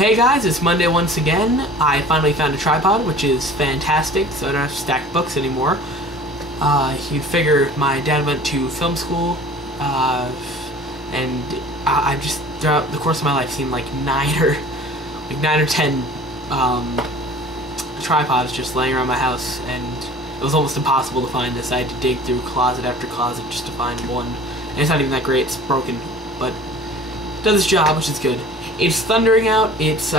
Hey guys, it's Monday once again. I finally found a tripod, which is fantastic, so I don't have to stack books anymore. You'd figure my dad went to film school, and I've just, throughout the course of my life, seen like 9 or 10 tripods just laying around my house, and it was almost impossible to find this. I had to dig through closet after closet just to find one. And it's not even that great, it's broken, but it does its job, which is good. It's thundering out, it's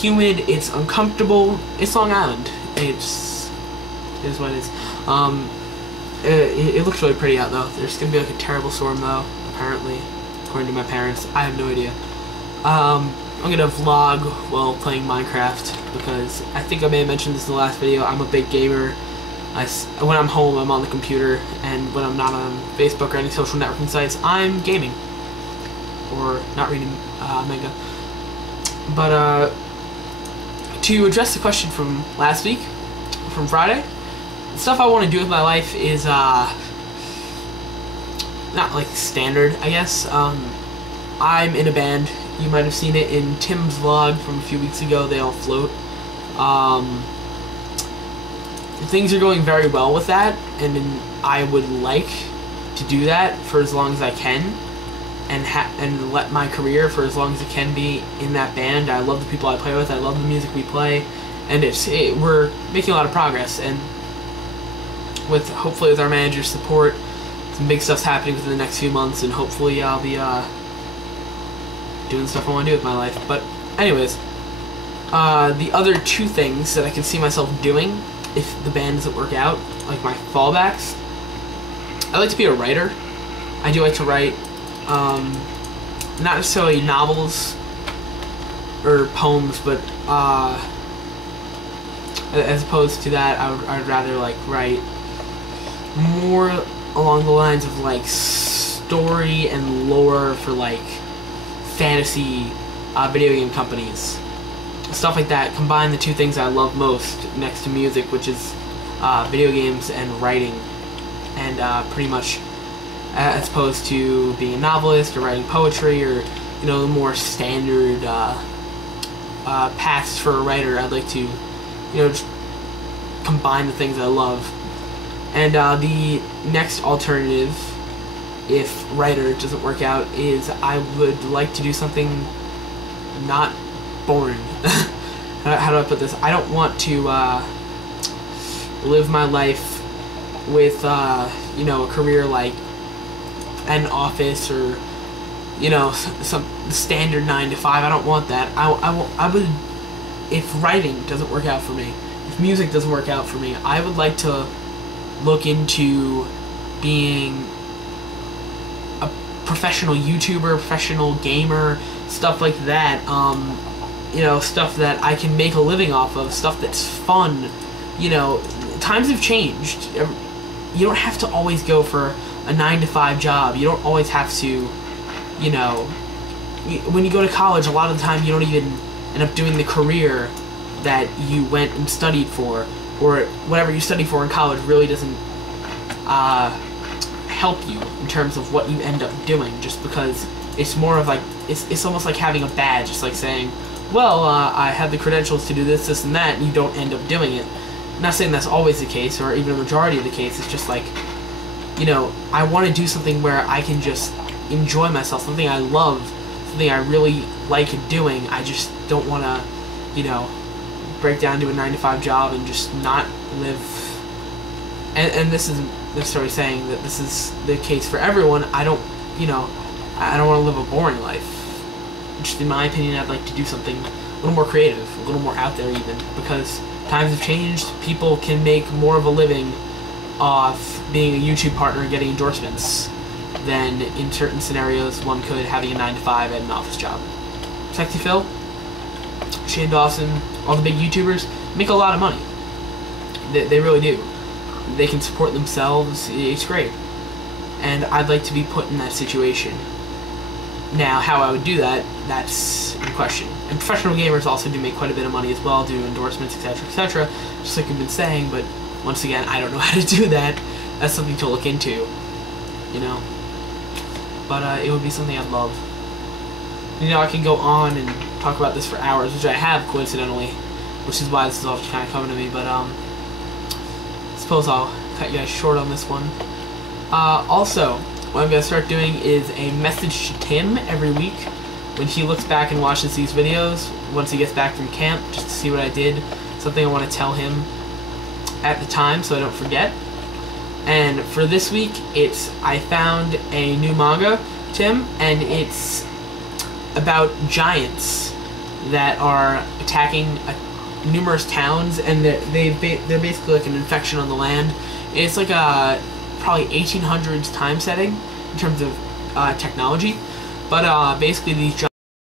humid, it's uncomfortable, it's Long Island. It is what it is. It looks really pretty out though. There's gonna be like a terrible storm though, apparently, according to my parents. I have no idea. I'm gonna vlog while playing Minecraft, because I think I may have mentioned this in the last video. I'm a big gamer. When I'm home, I'm on the computer, and when I'm not on Facebook or any social networking sites, I'm gaming. Or not reading manga. But to address the question from last week, from Friday, the stuff I want to do with my life is not like standard, I guess. I'm in a band. You might have seen it in Tim's vlog from a few weeks ago. They all float. Things are going very well with that, and I would like to do that for as long as I can. And let my career for as long as it can be in that band. I love the people I play with. I love the music we play, and we're making a lot of progress. And hopefully with our manager's support, some big stuff's happening within the next few months, and hopefully I'll be doing stuff I want to do with my life. But anyways, the other two things that I can see myself doing if the band doesn't work out, like my fallbacks, I like to be a writer. I do like to write. Not necessarily novels or poems, but as opposed to that, I'd rather like write more along the lines of like story and lore for like fantasy video game companies, stuff like that. Combine the two things I love most next to music, which is video games and writing, and pretty much, as opposed to being a novelist or writing poetry or, you know, the more standard paths for a writer. I'd like to, you know, just combine the things I love. And the next alternative, if writer doesn't work out, is I would like to do something not boring. How do I put this? I don't want to live my life with, you know, a career like an office or, you know, some standard 9 to 5. I don't want that. I would, if writing doesn't work out for me, if music doesn't work out for me, I would like to look into being a professional YouTuber, professional gamer, stuff like that. You know, stuff that I can make a living off of, stuff that's fun. You know, times have changed. You don't have to always go for a 9 to 5 job. You don't always have to, you know, when you go to college, a lot of the time you don't even end up doing the career that you went and studied for, or whatever you studied for in college really doesn't help you in terms of what you end up doing, just because it's more of like, it's almost like having a badge. It's like saying, well, I have the credentials to do this, this, and that, and you don't end up doing it. I'm not saying that's always the case, or even a majority of the case. It's just like, you know, I want to do something where I can just enjoy myself, something I love, something I really like doing. I just don't want to, you know, break down to a 9 to 5 job and just not live. And this isn't necessarily saying that this is the case for everyone. I don't, you know, I don't want to live a boring life. Just in my opinion, I'd like to do something a little more creative, a little more out there even, because times have changed. People can make more of a living off being a YouTube partner and getting endorsements than in certain scenarios one could having a 9 to 5 at an office job. Sexy Phil, Shane Dawson, all the big YouTubers make a lot of money. They really do. They can support themselves. It's great. And I'd like to be put in that situation. Now, how I would do that, that's in question. And professional gamers also do make quite a bit of money as well, do endorsements, etc., etc., just like we've been saying, but once again, I don't know how to do that. That's something to look into, you know. But it would be something I'd love. You know, I can go on and talk about this for hours, which I have, coincidentally, which is why this is all kind of coming to me, but, suppose I'll cut you guys short on this one. Also, what I'm going to start doing is a message to Tim every week when he looks back and watches these videos, once he gets back from camp, just to see what I did, something I want to tell him at the time so I don't forget. And for this week, I found a new manga, Tim, and it's about giants that are attacking numerous towns, and they're basically like an infection on the land. It's like a probably 1800s time setting in terms of technology, but basically these giants